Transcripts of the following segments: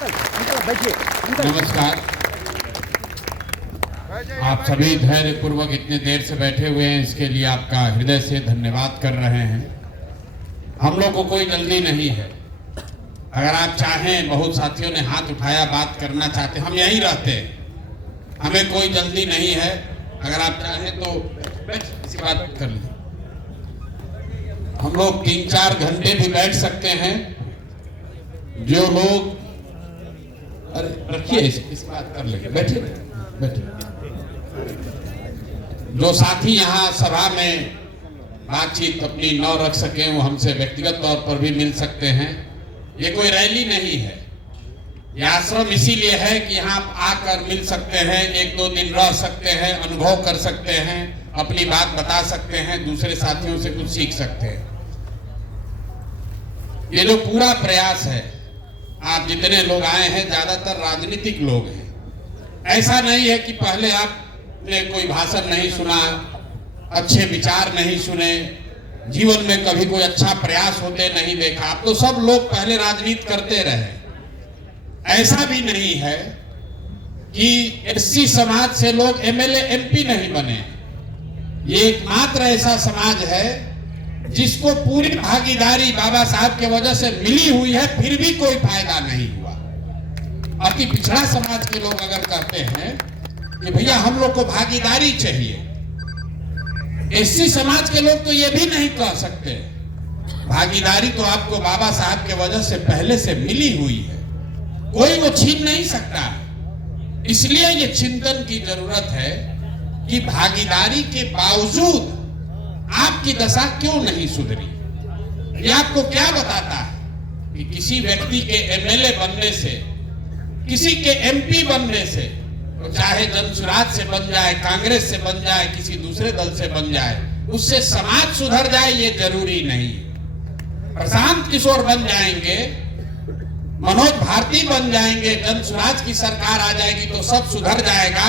नमस्कार। आप सभी धैर्य पूर्वक इतने देर से बैठे हुए हैं, इसके लिए आपका हृदय से धन्यवाद कर रहे हैं। हम लोग को कोई जल्दी नहीं है। अगर आप चाहें, बहुत साथियों ने हाथ उठाया, बात करना चाहते, हम यहीं रहते हैं, हमें कोई जल्दी नहीं है। अगर आप चाहें तो इसी बात कर लीजिए। हम लोग 3-4 घंटे भी बैठ सकते हैं। जो लोग, अरे रखिए, इस बात कर लेंगे, बैठे बैठे। जो साथी यहाँ सभा में बातचीत अपनी न रख सके, वो हमसे व्यक्तिगत तौर पर भी मिल सकते हैं। ये कोई रैली नहीं है, ये आश्रम इसीलिए है कि यहाँ आकर मिल सकते हैं, 1-2 दिन रह सकते हैं, अनुभव कर सकते हैं, अपनी बात बता सकते हैं, दूसरे साथियों से कुछ सीख सकते हैं। ये जो पूरा प्रयास है, आप जितने लोग आए हैं ज्यादातर राजनीतिक लोग हैं। ऐसा नहीं है कि पहले आपने कोई भाषण नहीं सुना, अच्छे विचार नहीं सुने, जीवन में कभी कोई अच्छा प्रयास होते नहीं देखा। आप तो सब लोग पहले राजनीति करते रहे। ऐसा भी नहीं है कि एससी समाज से लोग एमएलए एमपी नहीं बने। ये एकमात्र ऐसा समाज है जिसको पूरी भागीदारी बाबा साहब के वजह से मिली हुई है, फिर भी कोई फायदा नहीं हुआ। अति पिछड़ा समाज के लोग अगर कहते हैं कि भैया हम लोग को भागीदारी चाहिए, एससी समाज के लोग तो ये भी नहीं कह सकते। भागीदारी तो आपको बाबा साहब के वजह से पहले से मिली हुई है, कोई वो छीन नहीं सकता। इसलिए ये चिंतन की जरूरत है कि भागीदारी के बावजूद आपकी दशा क्यों नहीं सुधरी। ये आपको क्या बताता है कि किसी व्यक्ति के एमएलए बनने से, किसी के एमपी बनने से, तो चाहे जनसुराज से बन जाए, कांग्रेस से बन जाए, किसी दूसरे दल से बन जाए, उससे समाज सुधर जाए ये जरूरी नहीं। प्रशांत किशोर बन जाएंगे, मनोज भारती बन जाएंगे, जनसुराज की सरकार आ जाएगी तो सब सुधर जाएगा,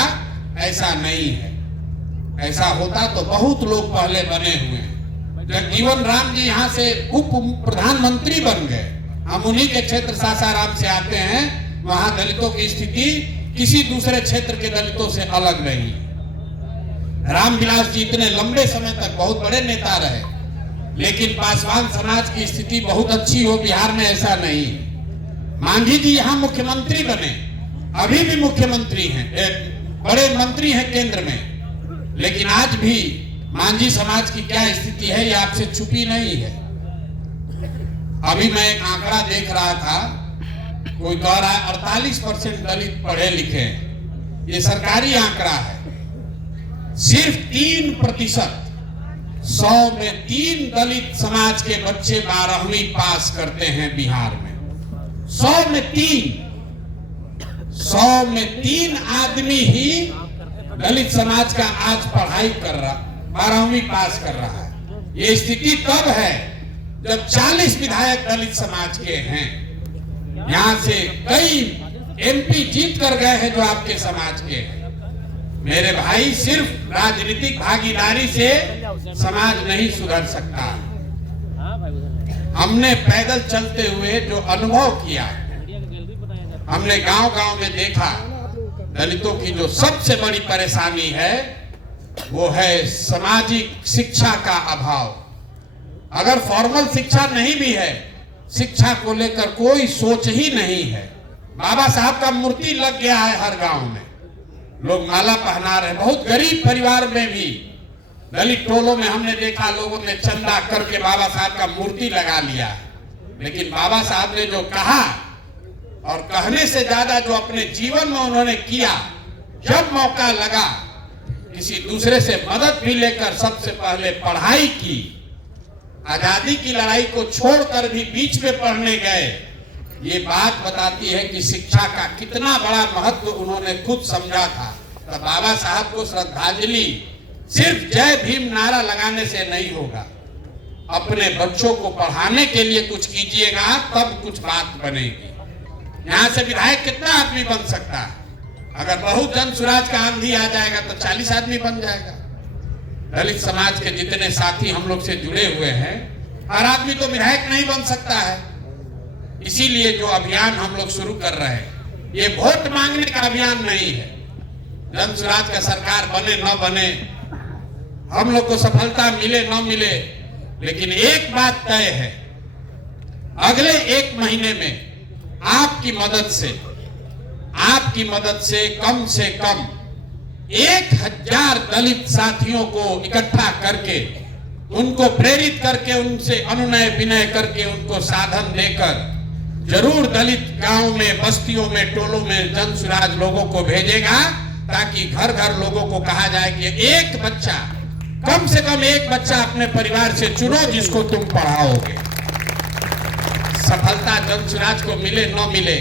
ऐसा नहीं है। ऐसा होता तो बहुत लोग पहले बने हुए हैं। जगजीवन राम जी यहाँ से उप प्रधानमंत्री बन गए। हम उन्हीं के क्षेत्र सासाराम से आते हैं। वहां दलितों की स्थिति किसी दूसरे क्षेत्र के दलितों से अलग नहीं। रामविलास जी इतने लंबे समय तक बहुत बड़े नेता रहे, लेकिन पासवान समाज की स्थिति बहुत अच्छी हो बिहार में, ऐसा नहीं। मांझी जी यहाँ मुख्यमंत्री बने, अभी भी मुख्यमंत्री हैं, बड़े मंत्री हैं केंद्र में, लेकिन आज भी मांझी समाज की क्या स्थिति है ये आपसे छुपी नहीं है। अभी मैं एक आंकड़ा देख रहा था, कोई कह रहा है 48% दलित पढ़े लिखे हैं। ये सरकारी आंकड़ा है। सिर्फ 3%, 100 में 3 दलित समाज के बच्चे 12वीं पास करते हैं बिहार में। 100 में 3 आदमी ही दलित समाज का आज पढ़ाई कर रहा, 12वीं पास कर रहा है। ये स्थिति तब है जब 40 विधायक दलित समाज के हैं। यहाँ से कई एमपी जीत कर गए हैं जो आपके समाज के हैं। मेरे भाई, सिर्फ राजनीतिक भागीदारी से समाज नहीं सुधर सकता। हमने पैदल चलते हुए जो अनुभव किया, हमने गांव-गांव में देखा, दलितों की जो सबसे बड़ी परेशानी है वो है सामाजिक शिक्षा का अभाव। अगर फॉर्मल शिक्षा नहीं भी है, शिक्षा को लेकर कोई सोच ही नहीं है। बाबा साहब का मूर्ति लग गया है हर गांव में, लोग माला पहना रहे। बहुत गरीब परिवार में भी, दलित टोलों में हमने देखा, लोगों ने चंदा करके बाबा साहब का मूर्ति लगा लिया। लेकिन बाबा साहब ने जो कहा और कहने से ज्यादा जो अपने जीवन में उन्होंने किया, जब मौका लगा किसी दूसरे से मदद भी लेकर सबसे पहले पढ़ाई की। आजादी की लड़ाई को छोड़कर भी बीच में पढ़ने गए। ये बात बताती है कि शिक्षा का कितना बड़ा महत्व उन्होंने खुद समझा था। तो बाबा साहब को श्रद्धांजलि सिर्फ जय भीम नारा लगाने से नहीं होगा। अपने बच्चों को पढ़ाने के लिए कुछ कीजिएगा, तब कुछ बात बनेगी। यहाँ से विधायक कितना आदमी बन सकता है? अगर बहुत जन सुराज का आंधी आ जाएगा तो 40 आदमी बन जाएगा। दलित समाज के जितने साथी हम लोग से जुड़े हुए हैं, हर आदमी तो विधायक नहीं बन सकता है। इसीलिए जो अभियान हम लोग शुरू कर रहे हैं, ये वोट मांगने का अभियान नहीं है। जन स्वराज का सरकार बने न बने, हम लोग को सफलता मिले न मिले, लेकिन एक बात तय है, अगले 1 महीने में आपकी मदद से कम 1000 दलित साथियों को इकट्ठा करके, उनको प्रेरित करके, उनसे अनुनय विनय करके, उनको साधन देकर जरूर दलित गांव में, बस्तियों में, टोलों में जन स्वराज लोगों को भेजेगा, ताकि घर घर लोगों को कहा जाए कि एक बच्चा, कम से कम एक बच्चा अपने परिवार से चुनो जिसको तुम पढ़ाओगे। सफलता जन स्वराज को मिले न मिले,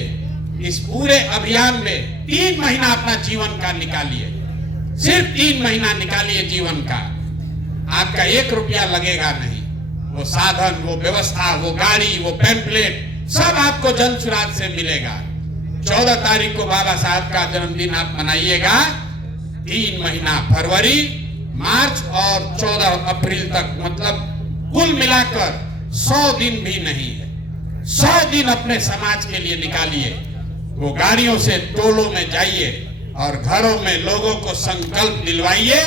इस पूरे अभियान में 3 महीना अपना जीवन का निकालिए, सिर्फ 3 महीना निकालिए जीवन का। आपका 1 रुपया लगेगा नहीं। वो साधन, वो व्यवस्था, वो गाड़ी, वो पैम्पलेट सब आपको जन स्वराज से मिलेगा। 14 तारीख को बाबा साहब का जन्मदिन आप मनाइएगा। 3 महीना फरवरी, मार्च और 14 अप्रैल तक, मतलब कुल मिलाकर 100 दिन भी नहीं है। 100 दिन अपने समाज के लिए निकालिए। वो गाड़ियों से टोलों में जाइए और घरों में लोगों को संकल्प दिलवाइए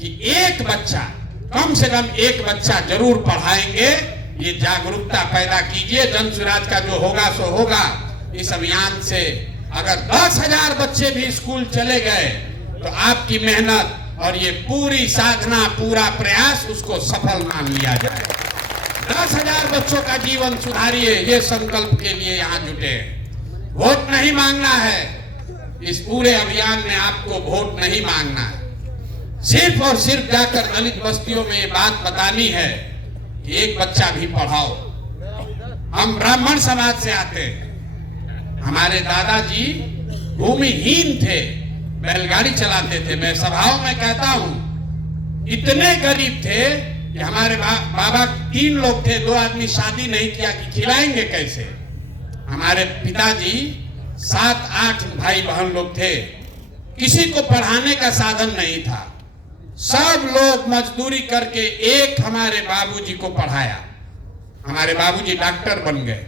कि एक बच्चा, कम से कम एक बच्चा जरूर पढ़ाएंगे। ये जागरूकता पैदा कीजिए। जन स्वराज का जो होगा सो होगा। इस अभियान से अगर 10,000 बच्चे भी स्कूल चले गए तो आपकी मेहनत और ये पूरी साधना, पूरा प्रयास, उसको सफल मान लिया जाए। 10,000 बच्चों का जीवन सुधारिए, ये संकल्प के लिए यहाँ जुटे हैं। वोट नहीं मांगना है। इस पूरे अभियान में आपको वोट नहीं मांगना है। सिर्फ और सिर्फ जाकर दलित बस्तियों में ये बात बतानी है कि एक बच्चा भी पढ़ाओ। हम ब्राह्मण समाज से आते हैं। हमारे दादाजी भूमिहीन थे, बैलगाड़ी चलाते थे। मैं सभाओं में कहता हूं, इतने गरीब थे कि हमारे बाबा 3 लोग थे, 2 आदमी शादी नहीं किया कि खिलाएंगे कैसे। हमारे पिताजी 7-8 भाई बहन लोग थे। किसी को पढ़ाने का साधन नहीं था। सब लोग मजदूरी करके एक हमारे बाबूजी को पढ़ाया। हमारे बाबूजी डॉक्टर बन गए।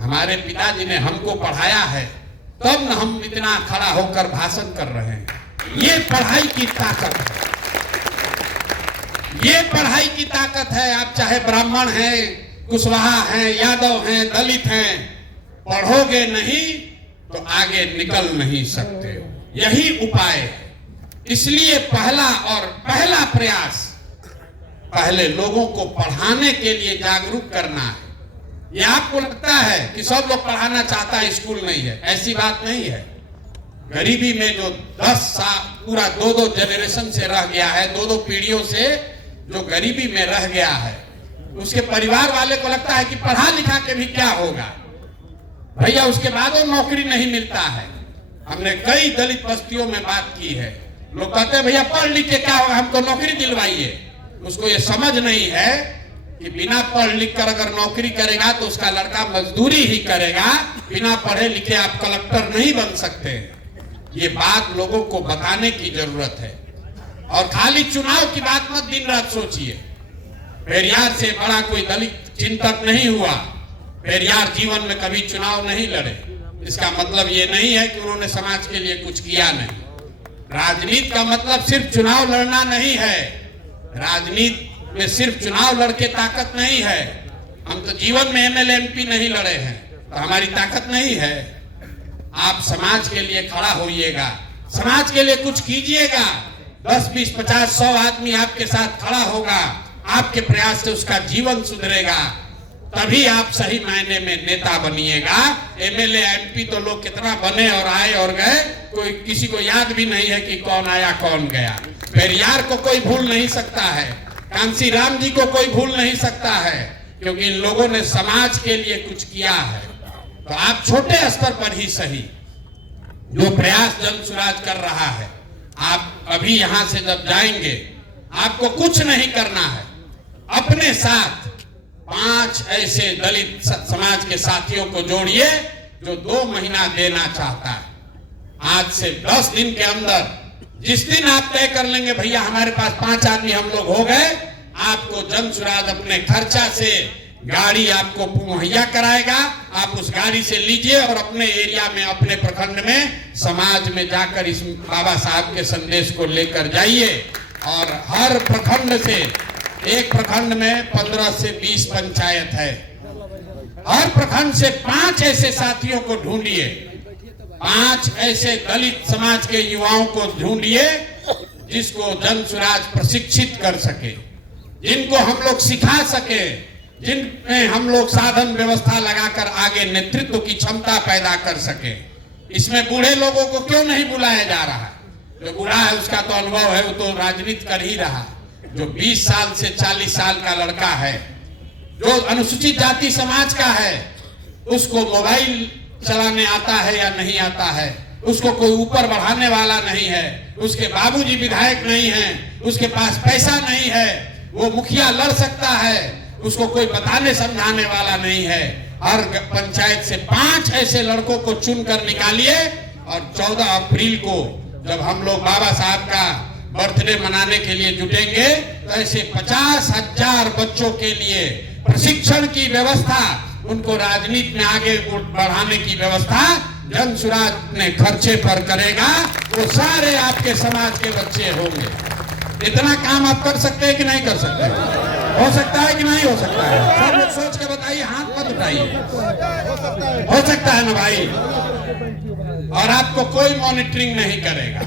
हमारे पिताजी ने हमको पढ़ाया है, तब न हम इतना खड़ा होकर भाषण कर रहे हैं। ये पढ़ाई की ताकत है। ये पढ़ाई की ताकत है। आप चाहे ब्राह्मण हैं, कुशवाहा हैं, यादव हैं, दलित हैं, पढ़ोगे नहीं तो आगे निकल नहीं सकते हो। यही उपाय है। इसलिए पहला प्रयास, पहले लोगों को पढ़ाने के लिए जागरूक करना है। ये आपको लगता है कि सब लोग पढ़ाना चाहता है, स्कूल नहीं है, ऐसी बात नहीं है। गरीबी में जो 10 साल पूरा 2-2 जनरेशन से रह गया है, 2-2 पीढ़ियों से जो गरीबी में रह गया है, उसके परिवार वाले को लगता है कि पढ़ा लिखा के भी क्या होगा भैया, उसके बाद वो नौकरी नहीं मिलता है। हमने कई दलित बस्तियों में बात की है। लोग कहते हैं भैया पढ़ लिख के क्या होगा, हमको नौकरी दिलवाइए। उसको ये समझ नहीं है कि बिना पढ़ लिख कर अगर नौकरी करेगा तो उसका लड़का मजदूरी ही करेगा। बिना पढ़े लिखे आप कलेक्टर नहीं बन सकते। ये बात लोगों को बताने की जरूरत है। और खाली चुनाव की बात मत दिन रात सोचिए। पेरियार से बड़ा कोई दलित चिंतक नहीं हुआ। पेरियार जीवन में कभी चुनाव नहीं लड़े। इसका मतलब ये नहीं है कि उन्होंने समाज के लिए कुछ किया नहीं। राजनीति का मतलब सिर्फ चुनाव लड़ना नहीं है। राजनीति में सिर्फ चुनाव लड़के ताकत नहीं है। हम तो जीवन में एमएलए एमपी नहीं लड़े हैं, तो हमारी ताकत नहीं है। आप समाज के लिए खड़ा होइएगा, समाज के लिए कुछ कीजिएगा। 10, 20, 50, 100 आदमी आपके साथ खड़ा होगा। आपके प्रयास से उसका जीवन सुधरेगा। तभी आप सही मायने में नेता बनिएगा। एमएलए एमपी तो लोग कितना बने और आए और गए, कोई किसी को याद भी नहीं है कि कौन आया कौन गया। पेरियार को कोई भूल नहीं सकता है, कांसी राम जी को कोई भूल नहीं सकता है, क्योंकि इन लोगों ने समाज के लिए कुछ किया है। तो आप छोटे स्तर पर ही सही जो प्रयास जन स्वराज कर रहा है, आप अभी यहां से जब जाएंगे, आपको कुछ नहीं करना है। अपने साथ 5 ऐसे दलित समाज के साथियों को जोड़िए जो 2 महीना देना चाहता है। आज से 10 दिन के अंदर, जिस दिन आप तय कर लेंगे भैया हमारे पास 5 आदमी हम लोग हो गए, आपको जन स्वराज अपने खर्चा से गाड़ी आपको मुहैया कराएगा, आप उस गाड़ी से लीजिए और अपने एरिया में, अपने प्रखंड में, समाज में जाकर इस बाबा साहब के संदेश को लेकर जाइए। और हर प्रखंड से, एक प्रखंड में 15 से 20 पंचायत है, हर प्रखंड से 5 ऐसे साथियों को ढूंढिए, 5 ऐसे दलित समाज के युवाओं को ढूंढिए जिसको जन स्वराज प्रशिक्षित कर सके, जिनको हम लोग सिखा सके, जिनमें हम लोग साधन व्यवस्था लगाकर आगे नेतृत्व की क्षमता पैदा कर सके। इसमें बूढ़े लोगों को क्यों नहीं बुलाया जा रहा? जो बूढ़ा है उसका तो अनुभव है, वो तो राजनीति कर ही रहा। जो 20 साल से 40 साल का लड़का है, जो अनुसूचित जाति समाज का है, उसको मोबाइल चलाने आता है या नहीं आता है, उसको कोई ऊपर बढ़ाने वाला नहीं है, उसके बाबूजी विधायक नहीं है, उसके पास पैसा नहीं है, वो मुखिया लड़ सकता है, उसको कोई बताने समझाने वाला नहीं है। हर पंचायत से 5 ऐसे लड़कों को चुनकर निकालिए और 14 अप्रैल को जब हम लोग बाबा साहब का बर्थडे मनाने के लिए जुटेंगे तो ऐसे 50,000 बच्चों के लिए प्रशिक्षण की व्यवस्था, उनको राजनीति में आगे बढ़ाने की व्यवस्था जन स्वराज ने खर्चे पर करेगा। वो सारे आपके समाज के बच्चे होंगे। इतना काम आप कर सकते हैं कि नहीं कर सकते? हो सकता है कि नहीं हो सकता है? सब लोग सोच के बताइए, हाथ मत उठाइए। हो सकता है ना भाई? और आपको कोई मॉनिटरिंग नहीं करेगा,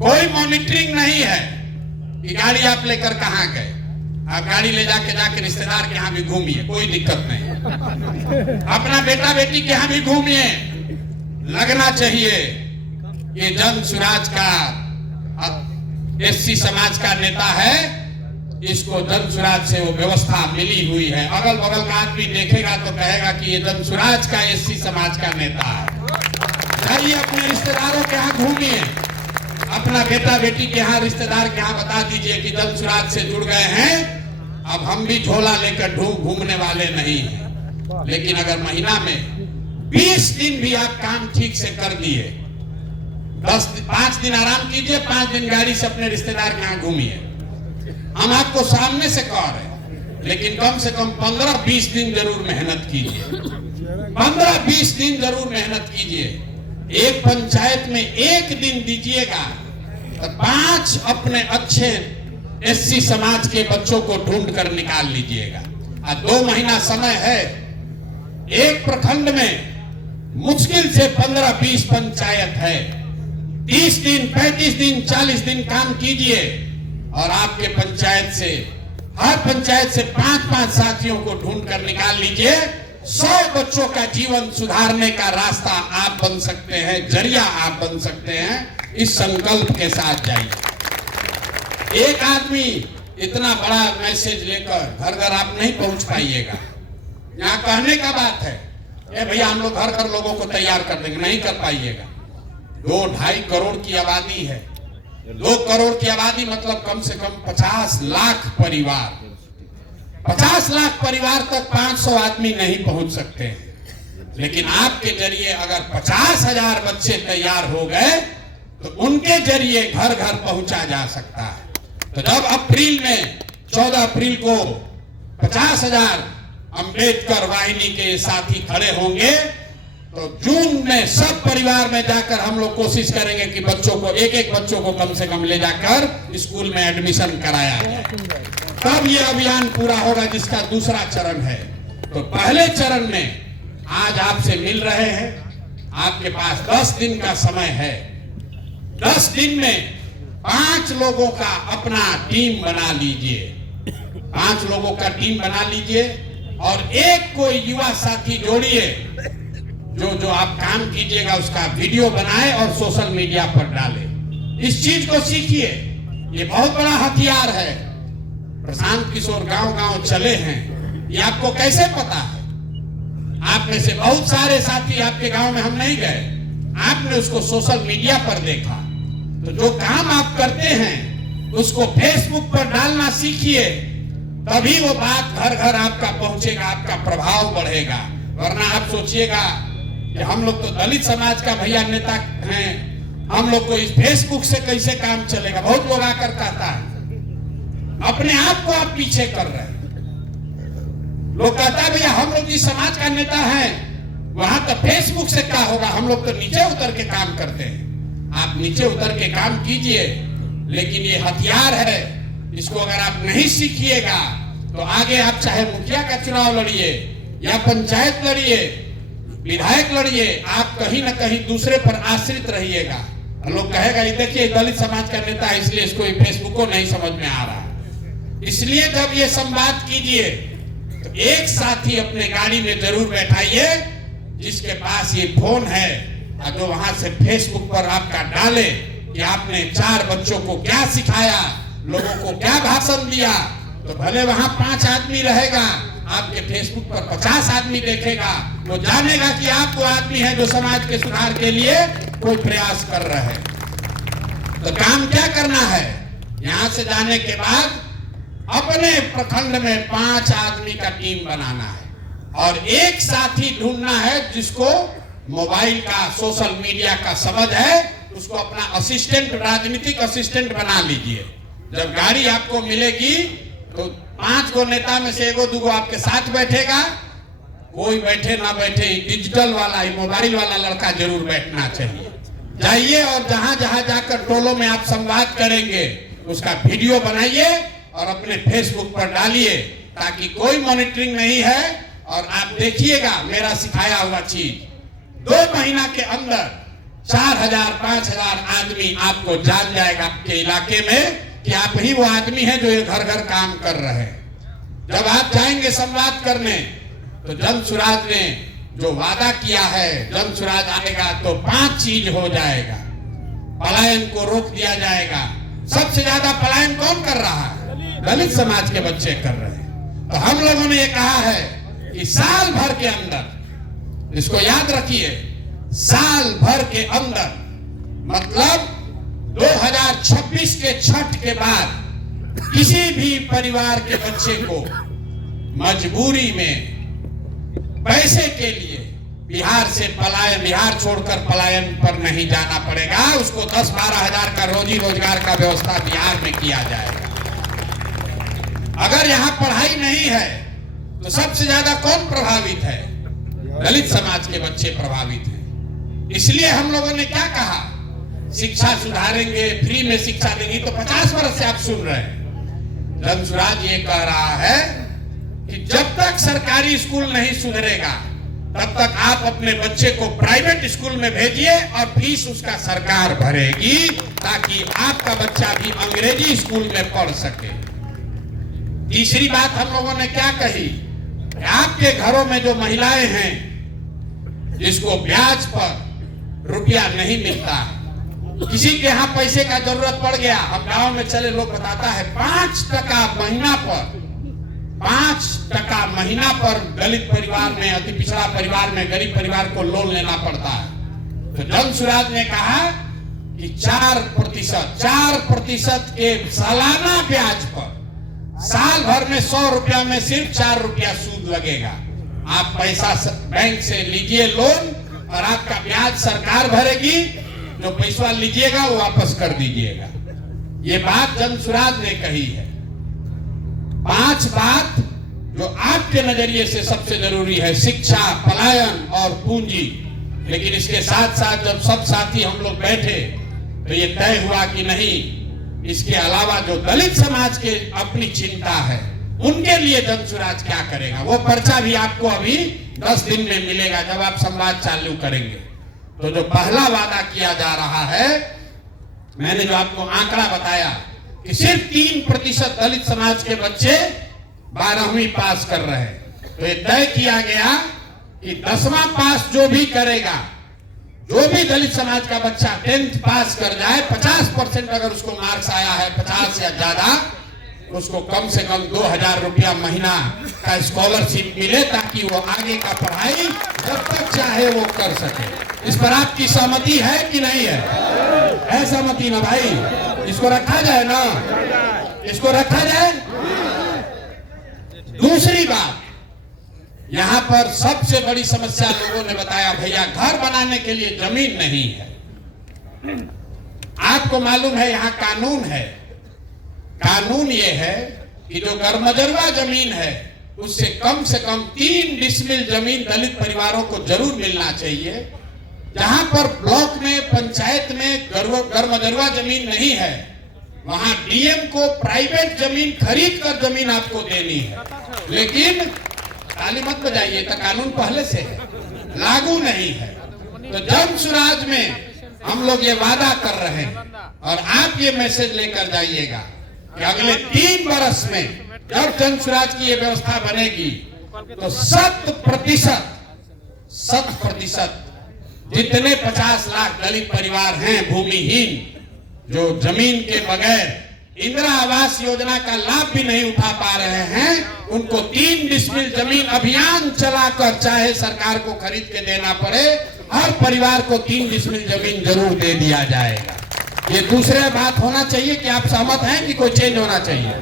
कोई मॉनिटरिंग नहीं है कि गाड़ी आप लेकर कहां गए। आप गाड़ी ले जाके रिश्तेदार के यहाँ भी घूमिए, कोई दिक्कत नहीं। अपना बेटा बेटी के यहाँ भी घूमिए। लगना चाहिए ये जन स्वराज का एससी समाज का नेता है, इसको जन स्वराज से वो व्यवस्था मिली हुई है। अगल बगल का आदमी देखेगा तो कहेगा कि ये जन स्वराज का एससी समाज का नेता है। जाइए अपने रिश्तेदारों के यहाँ घूमिए, अपना बेटा बेटी के यहाँ, रिश्तेदार के यहाँ बता दीजिए कि जन स्वराज से जुड़ गए हैं, अब हम भी झोला लेकर घूमने वाले नहीं हैं। लेकिन अगर महीना में 20 दिन भी आप काम ठीक से कर दिए, 5 दिन आराम कीजिए, 5 दिन गाड़ी से अपने रिश्तेदार के यहाँ घूमिए। हम आपको सामने से कह रहे हैं, लेकिन कम से कम 15-20 दिन जरूर मेहनत कीजिए। 15-20 दिन जरूर मेहनत कीजिए। एक पंचायत में 1 दिन दीजिएगा तो 5 अपने अच्छे एससी समाज के बच्चों को ढूंढ कर निकाल लीजिएगा। 2 महीना समय है। एक प्रखंड में मुश्किल से 15-20 पंचायत है। 30 दिन, 35 दिन, 40 दिन काम कीजिए और आपके पंचायत से, हर पंचायत से 5-5 साथियों को ढूंढ कर निकाल लीजिए। 100 बच्चों का जीवन सुधारने का रास्ता आप बन सकते हैं, जरिया आप बन सकते हैं। इस संकल्प के साथ जाइए। एक आदमी इतना बड़ा मैसेज लेकर घर घर आप नहीं पहुंच पाइएगा। यहाँ कहने का बात है, ये भैया हम लोग घर घर लोगों को तैयार कर देंगे, नहीं कर पाइएगा। 2-2.5 करोड़ की आबादी है। 2 करोड़ की आबादी मतलब कम से कम 50 लाख परिवार। 50 लाख परिवार तक 500 आदमी नहीं पहुंच सकते हैं। लेकिन आपके जरिए अगर 50,000 बच्चे तैयार हो गए तो उनके जरिए घर घर पहुंचा जा सकता है। तो जब अप्रैल में 14 अप्रैल को 50,000 अंबेडकर वाहिनी के साथी खड़े होंगे तो जून में सब परिवार में जाकर हम लोग कोशिश करेंगे कि बच्चों को, एक बच्चों को कम से कम ले जाकर स्कूल में एडमिशन कराया जाए। तब ये अभियान पूरा होगा, जिसका दूसरा चरण है। तो पहले चरण में आज आपसे मिल रहे हैं। आपके पास 10 दिन का समय है। 10 दिन में 5 लोगों का अपना टीम बना लीजिए। 5 लोगों का टीम बना लीजिए और एक कोई युवा साथी जोड़िए जो आप काम कीजिएगा उसका वीडियो बनाए और सोशल मीडिया पर डाले। इस चीज को सीखिए, ये बहुत बड़ा हथियार है। प्रशांत किशोर गांव-गांव चले हैं, ये आपको कैसे पता है? आप में से बहुत सारे साथी आपके गांव में हम नहीं गए, आपने उसको सोशल मीडिया पर देखा। तो जो काम आप करते हैं उसको फेसबुक पर डालना सीखिए, तभी वो बात घर घर आपका पहुंचेगा, आपका प्रभाव बढ़ेगा। वरना आप सोचिएगा कि हम लोग तो दलित समाज का भैया नेता हैं, हम लोग को इस फेसबुक से कैसे काम चलेगा। बहुत लोग आकर कहता है, अपने आप को आप पीछे कर रहे हैं। लोग कहता है भैया हम लोग जिस समाज का नेता है वहां तो फेसबुक से क्या होगा, हम लोग तो नीचे उतर के काम करते हैं। आप नीचे उतर के काम कीजिए, लेकिन ये हथियार है, इसको अगर आप नहीं सीखिएगा तो आगे आप चाहे मुखिया का चुनाव लड़िए या पंचायत लड़िए, विधायक लड़िए, आप कहीं ना कहीं दूसरे पर आश्रित रहिएगा। लोग कहेगा ये देखिए दलित समाज का नेता है इसलिए इसको फेसबुक को नहीं समझ में आ रहा। इसलिए जब ये संवाद कीजिए तो एक साथी अपने गाड़ी में जरूर बैठाइए जिसके पास ये फोन है और जो वहां से फेसबुक पर आपका डाले कि आपने 4 बच्चों को क्या सिखाया, लोगों को क्या भाषण दिया। तो भले वहां 5 आदमी रहेगा, आपके फेसबुक पर 50 आदमी देखेगा, वो जानेगा कि आप वो आदमी है जो समाज के सुधार के लिए कोई प्रयास कर रहे हैं। तो काम क्या करना है, यहां से जाने के बाद अपने प्रखंड में 5 आदमी का टीम बनाना है और एक साथी ढूंढना है जिसको मोबाइल का, सोशल मीडिया का समझ है, उसको अपना असिस्टेंट, राजनीतिक असिस्टेंट बना लीजिए। जब गाड़ी आपको मिलेगी तो 5 गो नेता में से 1 2 आपके साथ बैठेगा, कोई बैठे ना बैठे डिजिटल वाला, मोबाइल वाला लड़का जरूर बैठना चाहिए। जाइए और जहां जहां जाकर टोलों में आप संवाद करेंगे उसका वीडियो बनाइए और अपने फेसबुक पर डालिए, ताकि कोई मॉनिटरिंग नहीं है। और आप देखिएगा मेरा सिखाया हुआ चीज 2 महीना के अंदर 4000 5000 आदमी आपको जान जाएगा आपके इलाके में कि आप ही वो आदमी हैं जो ये घर घर काम कर रहे हैं। जब आप जाएंगे संवाद करने तो जन सुराज ने जो वादा किया है, जन सुराज आएगा तो 5 चीज हो जाएगा। पलायन को रोक दिया जाएगा। सबसे ज्यादा पलायन कौन कर रहा है? दलित समाज के बच्चे कर रहे हैं। तो हम लोगों ने ये कहा है कि साल भर के अंदर, इसको याद रखिए, साल भर के अंदर मतलब 2026 के छठ के बाद किसी भी परिवार के बच्चे को मजबूरी में पैसे के लिए बिहार से पलायन, बिहार छोड़कर पलायन पर नहीं जाना पड़ेगा। उसको 10-12 हजार का रोजी रोजगार का व्यवस्था बिहार में किया जाएगा। अगर यहाँ पढ़ाई नहीं है तो सबसे ज्यादा कौन प्रभावित है? दलित समाज के बच्चे प्रभावित हैं। इसलिए हम लोगों ने क्या कहा, शिक्षा सुधारेंगे, फ्री में शिक्षा देंगे। तो 50 वर्ष से आप सुन रहे हैं। जन सुराज ये कह रहा है कि जब तक सरकारी स्कूल नहीं सुधरेगा तब तक आप अपने बच्चे को प्राइवेट स्कूल में भेजिए और फीस उसका सरकार भरेगी, ताकि आपका बच्चा भी अंग्रेजी स्कूल में पढ़ सके। तीसरी बात हम लोगों ने क्या कही, आपके घरों में जो महिलाएं हैं जिसको ब्याज पर रुपया नहीं मिलता है, किसी के यहाँ पैसे का जरूरत पड़ गया, हम गांव में चले लोग बताता है 5 टका महीना पर, 5 टका महीना पर दलित परिवार में, अति पिछड़ा परिवार में, गरीब परिवार को लोन लेना पड़ता है। तो जन सुराज ने कहा कि 4% के सालाना ब्याज पर साल भर में 100 रुपया में सिर्फ 4 रुपया सूद लगेगा। आप पैसा बैंक से लीजिए लोन और आपका ब्याज सरकार भरेगी, जो पैसा लीजिएगा वो वापस कर दीजिएगा। ये बात जन सुराज ने कही है। 5 बात जो आपके नजरिए से सबसे जरूरी है, शिक्षा, पलायन और पूंजी। लेकिन इसके साथ साथ जब सब साथी हम लोग बैठे तो ये तय हुआ कि नहीं, इसके अलावा जो दलित समाज के अपनी चिंता है उनके लिए जन सुराज क्या करेगा, वो पर्चा भी आपको अभी 10 दिन में मिलेगा जब आप संवाद चालू करेंगे। तो जो पहला वादा किया जा रहा है, मैंने जो आपको आंकड़ा बताया कि सिर्फ 3% दलित समाज के बच्चे 12वीं पास कर रहे हैं। तो ये तय किया गया कि 10वां पास जो भी करेगा, जो भी दलित समाज का बच्चा 10th पास कर जाए, 50% अगर उसको मार्क्स आया है 50 या ज्यादा, उसको कम से कम 2000 रुपया महीना का स्कॉलरशिप मिले, ताकि वो आगे का पढ़ाई जब तक चाहे वो कर सके। इस पर आपकी सहमति है कि नहीं है? है सहमति ना भाई? इसको रखा जाए ना, इसको रखा जाए। दूसरी बात, यहाँ पर सबसे बड़ी समस्या लोगों ने बताया, भैया घर बनाने के लिए जमीन नहीं है। आपको मालूम है यहाँ कानून है। कानून ये है कि जो गरमजरुआ जमीन है उससे कम 3 डिसमिल जमीन दलित परिवारों को जरूर मिलना चाहिए। जहां पर ब्लॉक में, पंचायत में गर्मजरवा जमीन नहीं है, वहां डीएम को प्राइवेट जमीन खरीद कर जमीन आपको देनी है। लेकिन ताली मत बजाइए, तो कानून पहले से है, लागू नहीं है। तो जन सुराज में हम लोग ये वादा कर रहे हैं और आप ये मैसेज लेकर जाइएगा कि अगले 3 वर्ष में जब जन सुराज की ये व्यवस्था बनेगी तो 100% जितने 50 लाख दलित परिवार हैं भूमिहीन, जो जमीन के बगैर इंदिरा आवास योजना का लाभ भी नहीं उठा पा रहे हैं, उनको 3 डिसमिल जमीन अभियान चलाकर, चाहे सरकार को खरीद के देना पड़े, हर परिवार को 3 डिसमिल जमीन जरूर दे दिया जाएगा। ये दूसरे बात होना चाहिए कि आप सहमत हैं कि कोई चेंज होना चाहिए?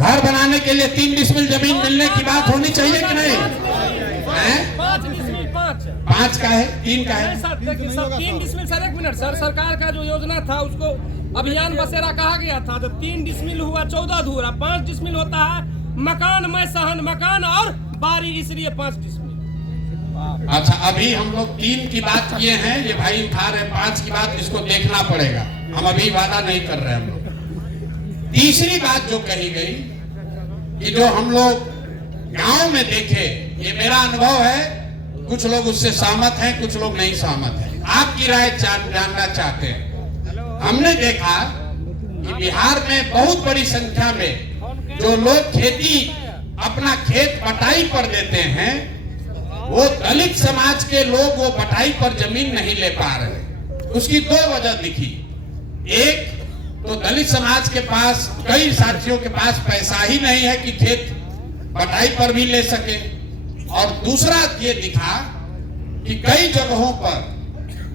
घर बनाने के लिए 3 डिसमिल जमीन मिलने की बात होनी चाहिए कि नहीं? 5 का है, 3 का है। 3 डिसमिल सर, 1 मिनट सर, सरकार का जो योजना था उसको अभियान बसेरा कहा गया था, तो 3 डिसमिल हुआ 14 धूरा, 5 डिसमिल होता है मकान में सहन मकान और बारी, इसलिए 5 डिसमिल। अच्छा, अभी हम लोग 3 की बात किए हैं, ये भाई उठा रहे 5 की बात, इसको देखना पड़ेगा, हम अभी वादा नहीं कर रहे हम लोग। तीसरी बात जो कही गई कि जो हम लोग गांव में देखे, ये मेरा अनुभव है, कुछ लोग उससे सहमत हैं, कुछ लोग नहीं सहमत हैं, आपकी राय जानना चाहते हैं। हमने देखा कि बिहार में बहुत बड़ी संख्या में जो लोग खेती, अपना खेत बटाई पर देते हैं, वो दलित समाज के लोग वो बटाई पर जमीन नहीं ले पा रहे। उसकी 2 वजह दिखी। एक तो दलित समाज के पास, कई साथियों के पास पैसा ही नहीं है कि खेत बटाई पर भी ले सके, और दूसरा ये दिखा कि कई जगहों पर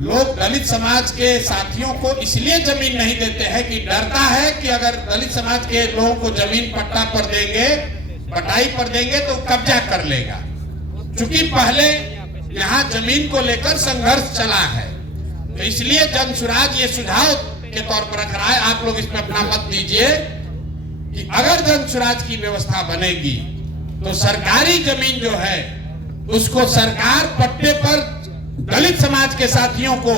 लोग दलित समाज के साथियों को इसलिए जमीन नहीं देते हैं कि डरता है कि अगर दलित समाज के लोगों को जमीन पट्टा पर देंगे, बटाई पर देंगे तो कब्जा कर लेगा। चूंकि पहले यहाँ जमीन को लेकर संघर्ष चला है, तो इसलिए जन सुराज ये सुझाव के तौर पर रख रहा है, आप लोग इस पर अपना मत दीजिए कि अगर जन सुराज की व्यवस्था बनेगी तो सरकारी जमीन जो है उसको सरकार पट्टे पर दलित समाज के साथियों को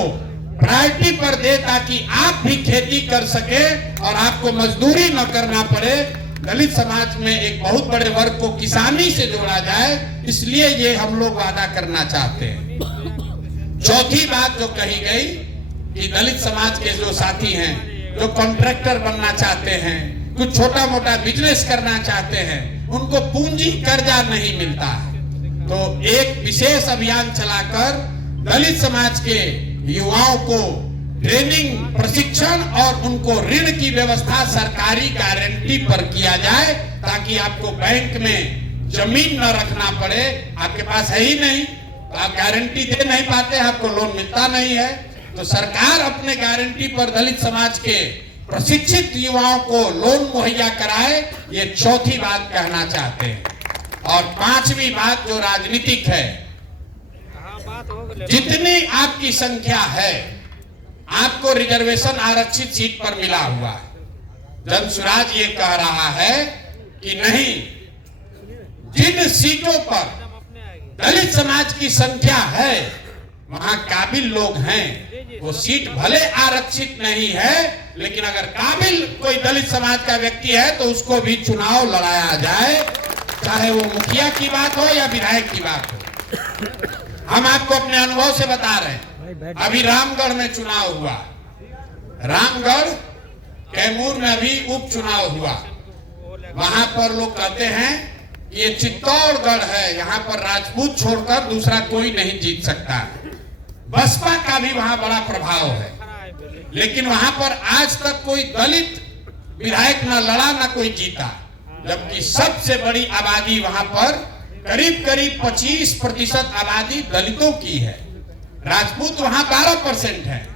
प्रायोरिटी पर दे, ताकि आप भी खेती कर सके और आपको मजदूरी न करना पड़े। दलित समाज में एक बहुत बड़े वर्ग को किसानी से जोड़ा जाए, इसलिए ये हम लोग वादा करना चाहते हैं। चौथी बात जो कही गई कि दलित समाज के जो साथी हैं, जो कॉन्ट्रैक्टर बनना चाहते हैं, कुछ छोटा मोटा बिजनेस करना चाहते हैं, उनको पूंजी कर्जा नहीं मिलता है, तो एक विशेष अभियान चलाकर दलित समाज के युवाओं को ट्रेनिंग, प्रशिक्षण और उनको ऋण की व्यवस्था सरकारी गारंटी पर किया जाए, ताकि आपको बैंक में जमीन न रखना पड़े। आपके पास है ही नहीं तो आप गारंटी दे नहीं पाते, आपको लोन मिलता नहीं है, तो सरकार अपने गारंटी पर दलित समाज के प्रशिक्षित युवाओं को लोन मुहैया कराए। ये चौथी बात कहना चाहते हैं। और 5वीं बात जो राजनीतिक है, जितनी आपकी संख्या है, आपको रिजर्वेशन आरक्षित सीट पर मिला हुआ है। जन सुराज ये कह रहा है कि नहीं, जिन सीटों पर दलित समाज की संख्या है, वहां काबिल लोग हैं, वो सीट भले आरक्षित नहीं है, लेकिन अगर काबिल कोई दलित समाज का व्यक्ति है तो उसको भी चुनाव लड़ाया जाए, चाहे वो मुखिया की बात हो या विधायक की बात हो। हम आपको अपने अनुभव से बता रहे हैं। अभी रामगढ़ में चुनाव हुआ, रामगढ़ कैमूर में अभी उपचुनाव हुआ। वहां पर लोग कहते हैं कि ये चित्तौड़गढ़ है, यहाँ पर राजपूत छोड़कर दूसरा कोई नहीं जीत सकता। बसपा का भी वहां बड़ा प्रभाव है, लेकिन वहां पर आज तक कोई दलित विधायक न लड़ा न कोई जीता, जबकि सबसे बड़ी आबादी वहां पर करीब 25% आबादी दलितों की है। राजपूत वहां 12% है,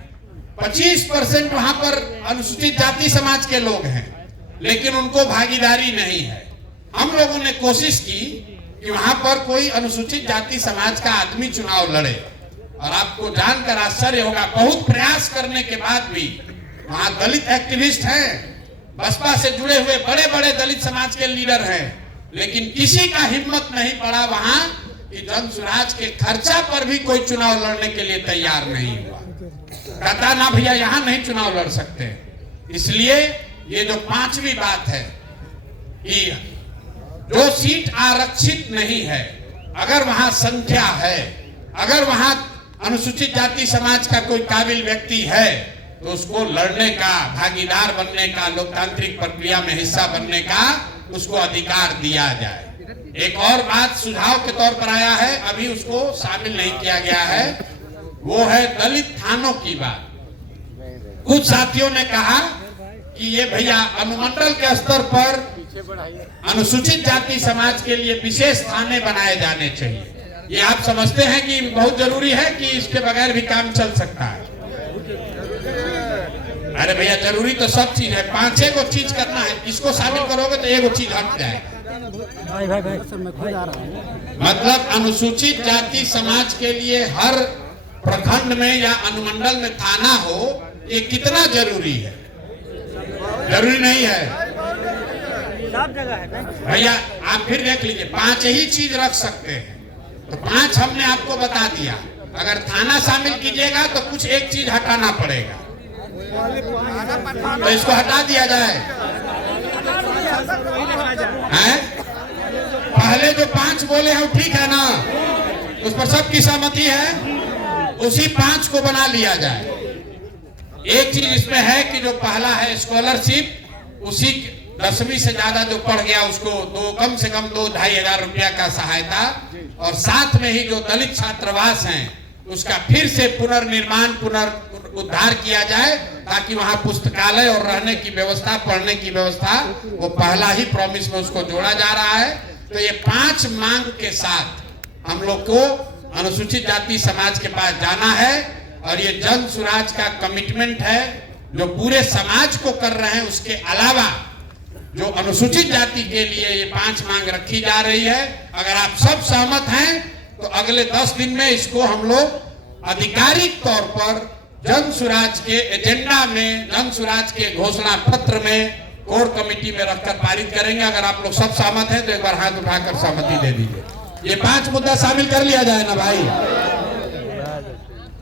25% वहां पर अनुसूचित जाति समाज के लोग हैं, लेकिन उनको भागीदारी नहीं है। हम लोगों ने कोशिश की कि वहां पर कोई अनुसूचित जाति समाज का आदमी चुनाव लड़े, और आपको जानकर आश्चर्य होगा, बहुत प्रयास करने के बाद भी वहां दलित एक्टिविस्ट हैं, बसपा से जुड़े हुए बड़े बड़े दलित समाज के लीडर हैं, लेकिन किसी का हिम्मत नहीं पड़ा वहां कि जन स्वराज के खर्चा पर भी कोई चुनाव लड़ने के लिए तैयार नहीं हुआ। कहता ना भैया यहां नहीं चुनाव लड़ सकते। इसलिए ये जो पांचवी बात है कि जो सीट आरक्षित नहीं है, अगर वहां संख्या है, अगर वहां अनुसूचित जाति समाज का कोई काबिल व्यक्ति है तो उसको लड़ने का, भागीदार बनने का, लोकतांत्रिक प्रक्रिया में हिस्सा बनने का उसको अधिकार दिया जाए। एक और बात सुझाव के तौर पर आया है, अभी उसको शामिल नहीं किया गया है, वो है दलित थानों की बात। कुछ साथियों ने कहा कि ये भैया अनुमंडल के स्तर पर अनुसूचित जाति समाज के लिए विशेष थाने बनाए जाने चाहिए। ये आप समझते हैं कि बहुत जरूरी है कि इसके बगैर भी काम चल सकता है? अरे भैया जरूरी तो सब चीज है, 5-6 को चीज करना है, इसको शामिल करोगे तो एक चीज हट जाएगा। मतलब अनुसूचित जाति समाज के लिए हर प्रखंड में या अनुमंडल में थाना हो, ये कितना जरूरी है? जरूरी नहीं है सब जगह है भैया। आप फिर देख लीजिए, 5 ही चीज रख सकते हैं, तो 5 हमने आपको बता दिया। अगर थाना शामिल कीजिएगा तो कुछ एक चीज हटाना पड़ेगा, तो इसको हटा दिया जाए। हैं? पहले जो 5 बोले हैं ठीक है ना, उस पर सबकी सहमति है, उसी 5 को बना लिया जाए। एक चीज इसमें है कि जो पहला है स्कॉलरशिप, उसी 10वीं से ज्यादा जो पढ़ गया उसको कम से कम 2-2.5 हजार रुपया का सहायता, और साथ में ही जो दलित छात्रावास हैं उसका फिर से पुनर्निर्माण, पुनरुद्धार किया जाए, ताकि वहां पुस्तकालय और रहने की व्यवस्था, पढ़ने की व्यवस्था, वो पहला ही प्रॉमिस में उसको जोड़ा जा रहा है। तो ये 5 मांग के साथ हम लोग को अनुसूचित जाति समाज के पास जाना है, और ये जन स्वराज का कमिटमेंट है जो पूरे समाज को कर रहे हैं। उसके अलावा जो अनुसूचित जाति के लिए ये 5 मांग रखी जा रही है, अगर आप सब सहमत हैं तो अगले 10 दिन में इसको हम लोग आधिकारिक तौर पर जन स्वराज के एजेंडा में, जन स्वराज के घोषणा पत्र में, कोर कमेटी में रखकर पारित करेंगे। अगर आप लोग सब सहमत हैं तो एक बार हाथ उठाकर सहमति दे दीजिए। ये 5 मुद्दा शामिल कर लिया जाए ना भाई।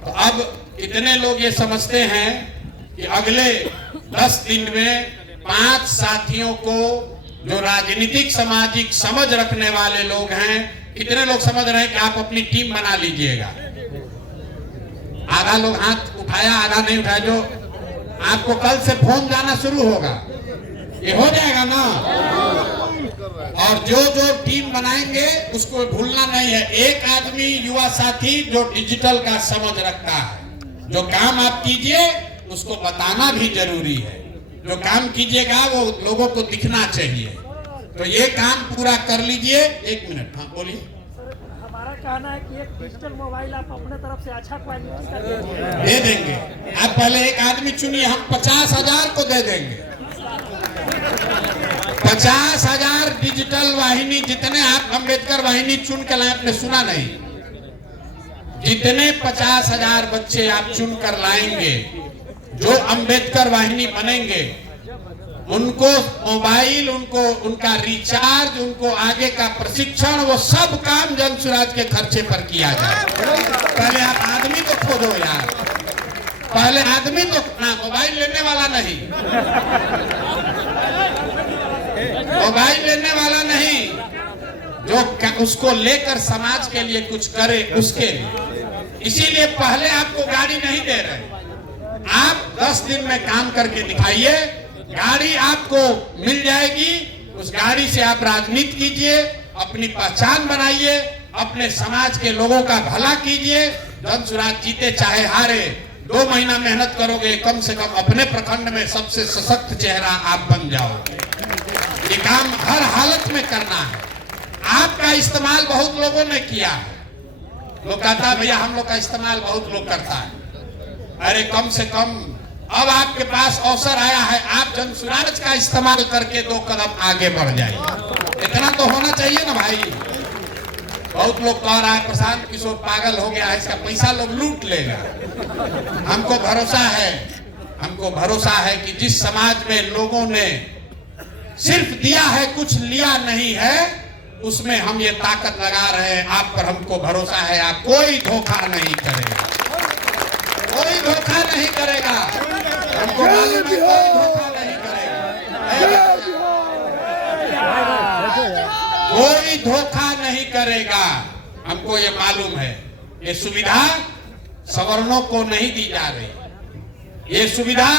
तो अब कितने लोग ये समझते हैं कि अगले 10 दिन में 5 साथियों को, जो राजनीतिक सामाजिक समझ रखने वाले लोग हैं, कितने लोग समझ रहे हैं कि आप अपनी टीम बना लीजिएगा? आधा लोग हाथ उठाया, आधा नहीं उठाया। जो आपको कल से फोन जाना शुरू होगा, ये हो जाएगा ना। और जो जो टीम बनाएंगे उसको भूलना नहीं है। एक आदमी युवा साथी जो डिजिटल का समझ रखता है, जो काम आप कीजिए उसको बताना भी जरूरी है। जो काम कीजिएगा वो लोगों को दिखना चाहिए। तो ये काम पूरा कर लीजिए। 1 मिनट, हाँ बोलिए। हमारा कहना है कि एक डिजिटल मोबाइल आप अपने तरफ से अच्छा क्वालिटी का दे देंगे। आप पहले एक आदमी चुनिए, हम 50,000 को दे देंगे। 50,000 डिजिटल वाहिनी, जितने आप अम्बेडकर वाहिनी चुन कर लाए, आपने सुना नहीं, जितने 50,000 बच्चे आप चुन कर लाएंगे जो अम्बेडकर वाहिनी बनेंगे, उनको मोबाइल, उनको उनका रिचार्ज, उनको आगे का प्रशिक्षण, वो सब काम जन स्वराज के खर्चे पर किया जाए। पहले आप आदमी तो खोजो यार, पहले आदमी तो ना, मोबाइल लेने वाला नहीं, मोबाइल लेने वाला नहीं, जो उसको लेकर समाज के लिए कुछ करे उसके लिए। इसीलिए पहले आपको गाड़ी नहीं दे रहे, आप 10 दिन में काम करके दिखाइए, गाड़ी आपको मिल जाएगी। उस गाड़ी से आप राजनीति कीजिए, अपनी पहचान बनाइए, अपने समाज के लोगों का भला कीजिए। जन स्वराज जीते चाहे हारे, 2 महीना मेहनत करोगे, कम से कम अपने प्रखंड में सबसे सशक्त चेहरा आप बन जाओगे। ये काम हर हालत में करना है। आपका इस्तेमाल बहुत लोगों ने किया है। लोग कहता है भैया हम लोग का इस्तेमाल बहुत लोग करता है। अरे कम से कम अब आपके पास अवसर आया है, आप जन स्वराज का इस्तेमाल करके 2 कदम आगे बढ़ जाइए। इतना तो होना चाहिए ना भाई। बहुत लोग कह रहा है प्रशांत किशोर पागल हो गया है, इसका पैसा लोग लूट लेगा। हमको भरोसा है कि जिस समाज में लोगों ने सिर्फ दिया है, कुछ लिया नहीं है, उसमें हम ये ताकत लगा रहे हैं। आप पर हमको भरोसा है, आप कोई धोखा नहीं करेगा, कोई धोखा नहीं करेगा, हमको मालूम है कोई धोखा नहीं करेगा, कोई धोखा नहीं करेगा, हमको ये मालूम है। ये सुविधा सवर्णों को नहीं दी जा रही, ये सुविधा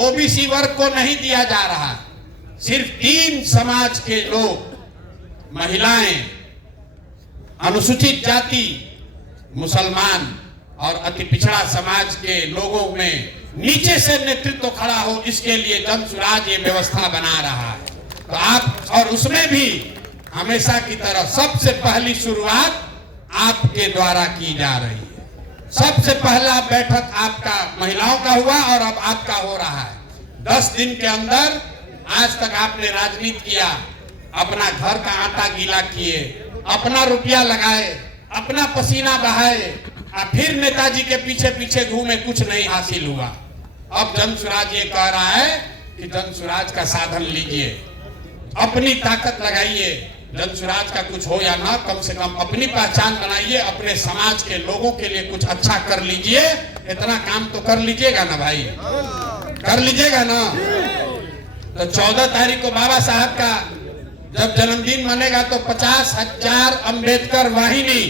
ओबीसी वर्ग को नहीं दिया जा रहा, सिर्फ 3 समाज के लोग, महिलाएं, अनुसूचित जाति, मुसलमान और अति पिछड़ा समाज के लोगों में नीचे से नेतृत्व खड़ा हो, इसके लिए जन स्वराज ये व्यवस्था बना रहा है। तो आप, और उसमें भी हमेशा की तरह सबसे पहली शुरुआत आपके द्वारा की जा रही है। सबसे पहला बैठक आपका महिलाओं का हुआ और अब आपका हो रहा है। 10 दिन के अंदर आज तक आपने राजनीति किया, अपना घर का आटा गीला किए, अपना रुपया लगाए, अपना पसीना बहाए, और फिर नेताजी के पीछे पीछे घूमे, कुछ नहीं हासिल हुआ। अब जन स्वराज ये कह रहा है कि जन स्वराज का साधन लीजिए, अपनी ताकत लगाइए, जन स्वराज का कुछ हो या ना, कम से कम अपनी पहचान बनाइए, अपने समाज के लोगों के लिए कुछ अच्छा कर लीजिए। इतना काम तो कर लीजिएगा ना भाई, कर लीजिएगा ना। तो 14 तारीख को बाबा साहब का जब जन्मदिन मनेगा तो 50,000 अंबेडकर वाहिनी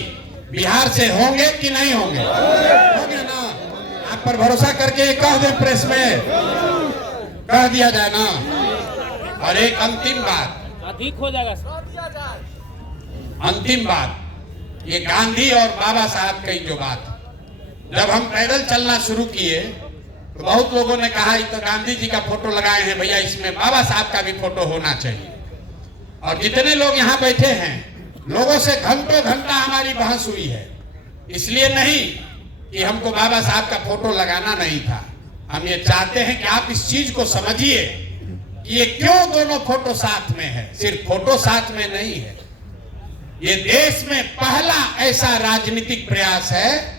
बिहार से होंगे कि नहीं होंगे? होंगे ना। आप पर भरोसा करके कह दे, प्रेस में कह दिया जाए ना। और एक अंतिम बात, अधिक हो जाएगा, अंतिम बात, ये गांधी और बाबा साहब की जो बात, जब हम पैदल चलना शुरू किए तो बहुत लोगों ने कहा तो गांधी जी का फोटो लगाए हैं भैया, इसमें बाबा साहब का भी फोटो होना चाहिए। और जितने लोग यहाँ बैठे हैं, लोगों से घंटों घंटा हमारी बहस हुई है, इसलिए नहीं कि हमको बाबा साहब का फोटो लगाना नहीं था। हम ये चाहते हैं कि आप इस चीज को समझिए कि ये क्यों दोनों फोटो साथ में है। सिर्फ फोटो साथ में नहीं है, ये देश में पहला ऐसा राजनीतिक प्रयास है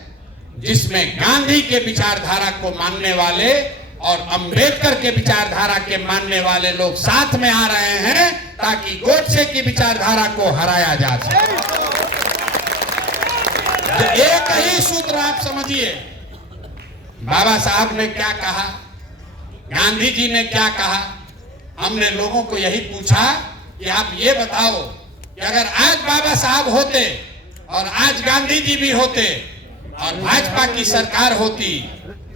जिसमें गांधी के विचारधारा को मानने वाले और अंबेडकर के विचारधारा के मानने वाले लोग साथ में आ रहे हैं, ताकि गोडसे की विचारधारा को हराया जा सके। तो एक ही सूत्र आप समझिए, बाबा साहब ने क्या कहा, गांधी जी ने क्या कहा। हमने लोगों को यही पूछा कि आप ये बताओ कि अगर आज बाबा साहब होते और आज गांधी जी भी होते और भाजपा की सरकार होती,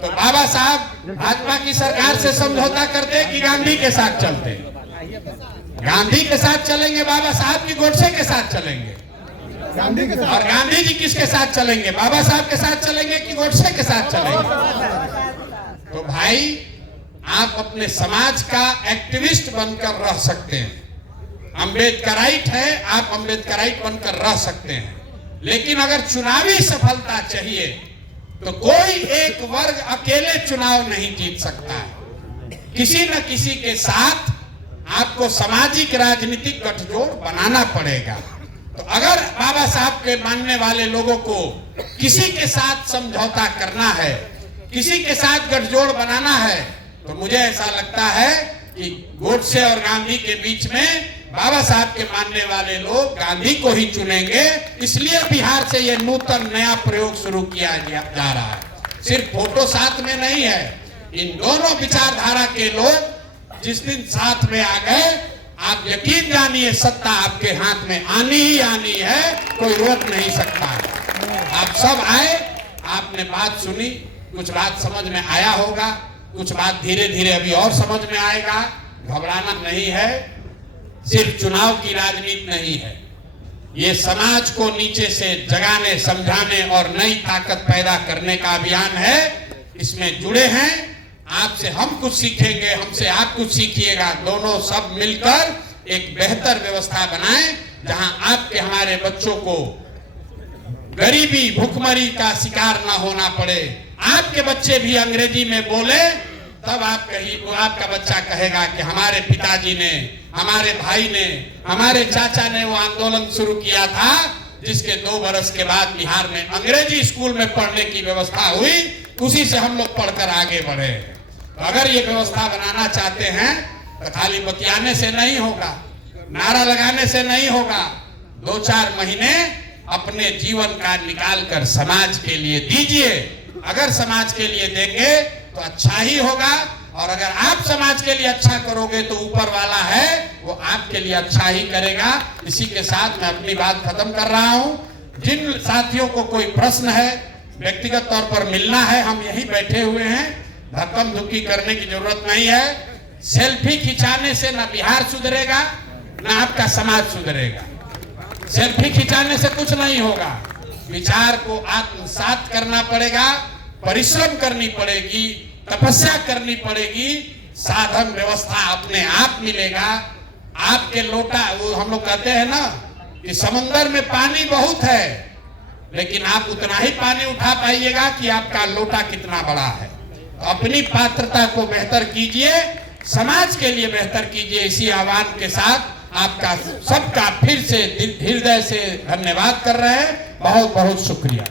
तो बाबा साहब भाजपा की सरकार से समझौता करते कि गांधी के साथ चलते? गांधी के साथ चलेंगे बाबा साहब की गोडसे के साथ चलेंगे? गांधी के साथ। और गांधी जी किसके साथ चलेंगे, बाबा साहब के साथ चलेंगे कि गोडसे के साथ चलेंगे? तो भाई, आप अपने समाज का एक्टिविस्ट बनकर रह सकते हैं, अम्बेडकराइट है, आप अम्बेडकराइट बनकर रह सकते हैं, लेकिन अगर चुनावी सफलता चाहिए तो कोई एक वर्ग अकेले चुनाव नहीं जीत सकता है। किसी न किसी के साथ आपको सामाजिक राजनीतिक गठजोड़ बनाना पड़ेगा। तो अगर बाबा साहब के मानने वाले लोगों को किसी के साथ समझौता करना है, किसी के साथ गठजोड़ बनाना है, तो मुझे ऐसा लगता है कि गोडसे और गांधी के बीच में बाबा साहब के मानने वाले लोग गांधी को ही चुनेंगे। इसलिए बिहार से ये नूतन नया प्रयोग शुरू किया जा रहा है। सिर्फ फोटो साथ में नहीं है, इन दोनों विचारधारा के लोग जिस दिन साथ में आ गए, आप यकीन जानिए सत्ता आपके हाथ में आनी ही आनी है, कोई रोक नहीं सकता। आप सब आए, आपने बात सुनी, कुछ बात समझ में आया होगा, कुछ बात धीरे धीरे अभी और समझ में आएगा। घबराना नहीं है, सिर्फ चुनाव की राजनीति नहीं है, ये समाज को नीचे से जगाने, समझाने और नई ताकत पैदा करने का अभियान है। इसमें जुड़े हैं, आपसे हम कुछ सीखेंगे, हमसे आप कुछ सीखिएगा, दोनों सब मिलकर एक बेहतर व्यवस्था बनाएं, जहां आपके हमारे बच्चों को गरीबी, भूखमरी का शिकार ना होना पड़े। आपके बच्चे भी अंग्रेजी में बोले, तब आपका बच्चा कहेगा कि हमारे पिताजी ने, हमारे भाई ने, हमारे चाचा ने वो आंदोलन शुरू किया था, जिसके 2 बरस के बाद बिहार में अंग्रेजी स्कूल में पढ़ने की व्यवस्था हुई, उसी से हम लोग पढ़कर आगे बढ़े। तो अगर ये व्यवस्था बनाना चाहते हैं तो खाली बतियाने से नहीं होगा, नारा लगाने से नहीं होगा, 2-4 महीने अपने जीवन का निकाल कर समाज के लिए दीजिए। अगर समाज के लिए देंगे तो अच्छा ही होगा, और अगर आप समाज के लिए अच्छा करोगे तो ऊपर वाला है वो आपके लिए अच्छा ही करेगा। इसी के साथ मैं अपनी बात खत्म कर रहा हूं। जिन साथियों को कोई प्रश्न है, व्यक्तिगत तौर पर मिलना है, हम यहीं बैठे हुए हैं, धक्कम धुक्की करने की जरूरत नहीं है। सेल्फी खिंचाने से ना बिहार सुधरेगा ना आपका समाज सुधरेगा। सेल्फी खिंचाने से कुछ नहीं होगा। विचार को आत्मसात करना पड़ेगा, परिश्रम करनी पड़ेगी, तपस्या करनी पड़ेगी, साधन व्यवस्था अपने आप मिलेगा। आपके लोटा, वो हम लोग कहते हैं ना कि समंदर में पानी बहुत है, लेकिन आप उतना ही पानी उठा पाइएगा कि आपका लोटा कितना बड़ा है। तो अपनी पात्रता को बेहतर कीजिए, समाज के लिए बेहतर कीजिए। इसी आह्वान के साथ आपका सबका फिर से हृदय से धन्यवाद कर रहे हैं। बहुत बहुत शुक्रिया।